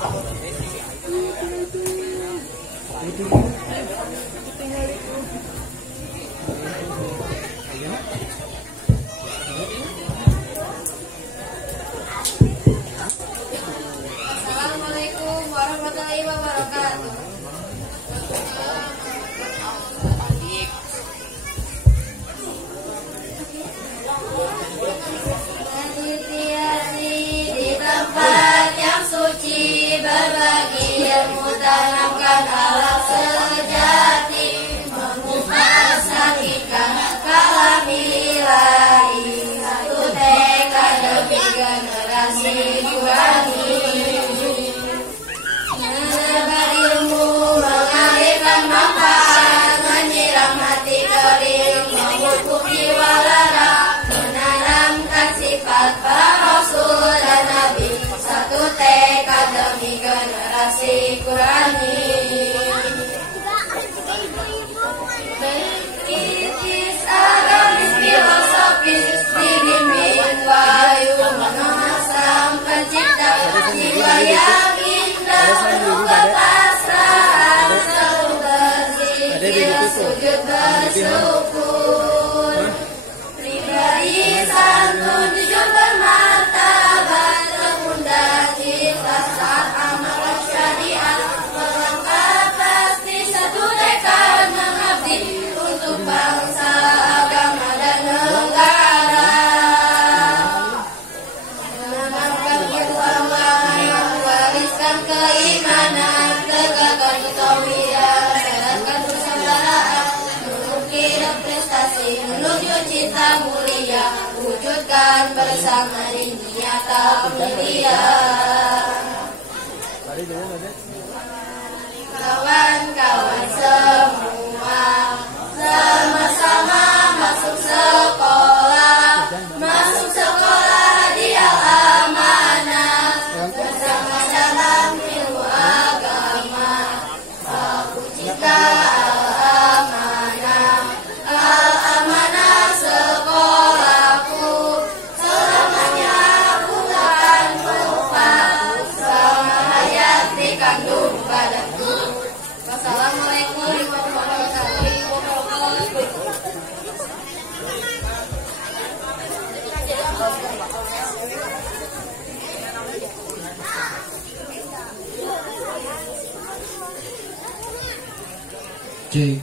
Assalamualaikum warahmatullahi wabarakatuh. Di tempat yang suci berbagi ilmu, tanamkan akhlak sejati, mengupas hakikat kalam ilahi. Satu tekad demi generasi Qurani, menebar ilmu, mengalirkan manfaat, menyiram hati kering, memupuk jiwa lara, menanamkan sifat para rasul dan nabi. Satu tekad demi generasi Qurani. Berkritis agamis filosofis, dibimbing wahyu mengenal sang pencipta. Jiwa yang indah penuh kepasrahan, selalu berzikir, sujud bersyukur. Pribadi santun, jujur bermartabat, terundang ikhlas saat amal syariat, melangkah pasti satu tekad mengabdi untuk bangsa, agama dan negara. Menanamkan ilmu yang mewariskan keimanan, tegakkan ketauhidan, sehatkan persaudaraan, mengukir prestasi menuju cinta mulia, wujudkan bersama di nyata mulia. Kawan-kawan semua, sama-sama masuk sekolah, masuk sekolah di Al-Amanah, bersama dalam ilmu agama. Aku cinta Al-Amanah, Al-Amanah sekolahku, selamanya aku takkan lupa, selama hayat dikandung padaku. Wassalamualaikum warahmatullahi wabarakatuh. J